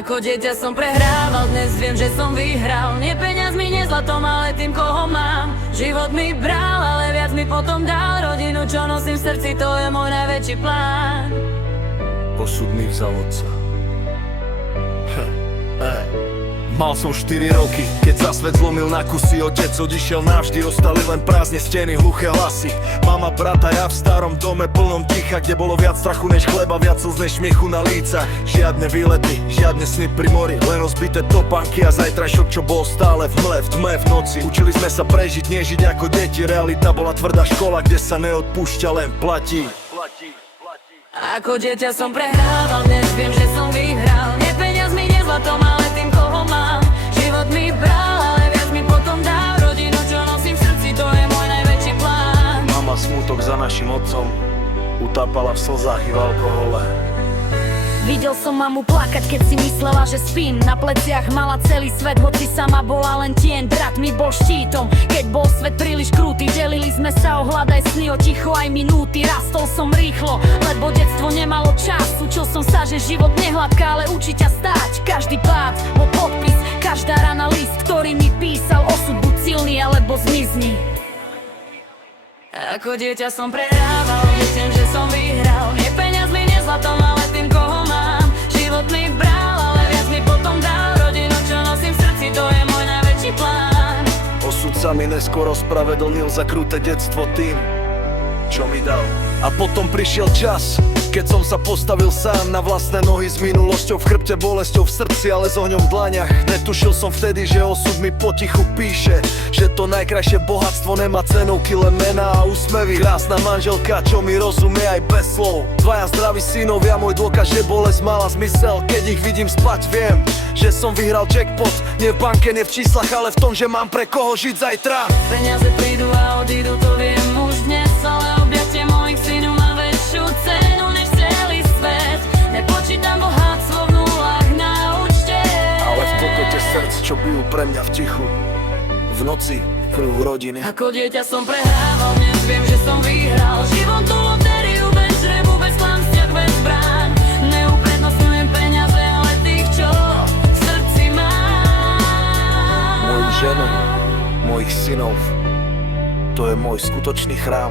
Ako dieťa som prehrával, dnes viem, že som vyhral. Nie peňazmi, nie zlatom, ale tým, koho mám. Život mi bral, ale viac mi potom dal. Rodinu, čo nosím v srdci, to je môj najväčší plán. Osud mi vzal otca. Mal som 4 roky, keď sa svet zlomil na kusy. Otec odišiel navždy, ostali len prázdne steny, hluché hlasy. Mama, brata, ja v starom dome plnom ticha, kde bolo viac strachu než chleba, viac slz než smiechu na lícach. Žiadne výlety, žiadne sny pri mori, len rozbité topánky a zajtrajšok, čo bol stále v mle, v tme, v noci. Učili sme sa prežiť, nežiť ako deti. Realita bola tvrdá škola, kde sa neodpúšťa, len platí. Ako dieťa som prehrával, dnes viem, že som vyhral. Nie peňazmi, nie zlatom, ale tým, koho mám. Život mi bral, ale viac mi potom dal. Rodinu, čo nosím v srdci, to je môj najväčší plán. Mama smútok za našim otcom utápala v slzách i v alkohole. Videl som mamu plakať, keď si myslela, že spím. Na pleciach mala celý svet, hoci sama bola len tieň. Brat mi bol štítom, keď bol svet príliš krutý. Delili sme sa o hľadaj sny, o ticho aj minúty. Rastol som rýchlo, lebo detstvo nemalo čas. Učil som sa, že život nehladká, ale učí ťa stáť. Každý pád bol podpis, každá rana list, ktorý mi písal osud, buď silný alebo zmizni. Ako dieťa som prehrával, viem, že som vyhral. Nie peňazmi, nie zlatom, ale tým, koho mám. Život mi bral, ale viac mi potom dal. Rodinu, čo nosím v srdci, to je môj najväčší plán. Osud sa mi neskoro spravedlnil za kruté detstvo tým, čo mi dal. A potom prišiel čas, keď som sa postavil sám na vlastné nohy, s minulosťou v chrbte, bolesťou v srdci, ale s ohňom v dlaniach. Netušil som vtedy, že osud mi potichu píše, že to najkrajšie bohatstvo nemá cenovky, len mená a úsmevy. Krásna manželka, čo mi rozumie aj bez slov. Dvaja zdraví synovia, môj dôkaz, že bolesť mala zmysel. Keď ich vidím spať, viem, že som vyhral jackpot. Nie v banke, nie v číslach, ale v tom, že mám pre koho žiť zajtra. Peniaze prídu a odídu, to viem už dnes, ale objatie mojich synov má väčšiu cenu než celý svet. Nepočítam bohatstvo v nulách na účte, Ale v pokote srdc, čo bijú pre mňa v tichu, v noci, v kruhu rodiny. Ako dieťa som prehrával, dnes viem, že som vyhral. Život tu lotériu, bez žrebu, bez klamstiach, bez zbraň. Neuprednostňujem peniaze, ale tých, čo v srdci mám. Moju ženu, mojich synov, to je môj skutočný chrám.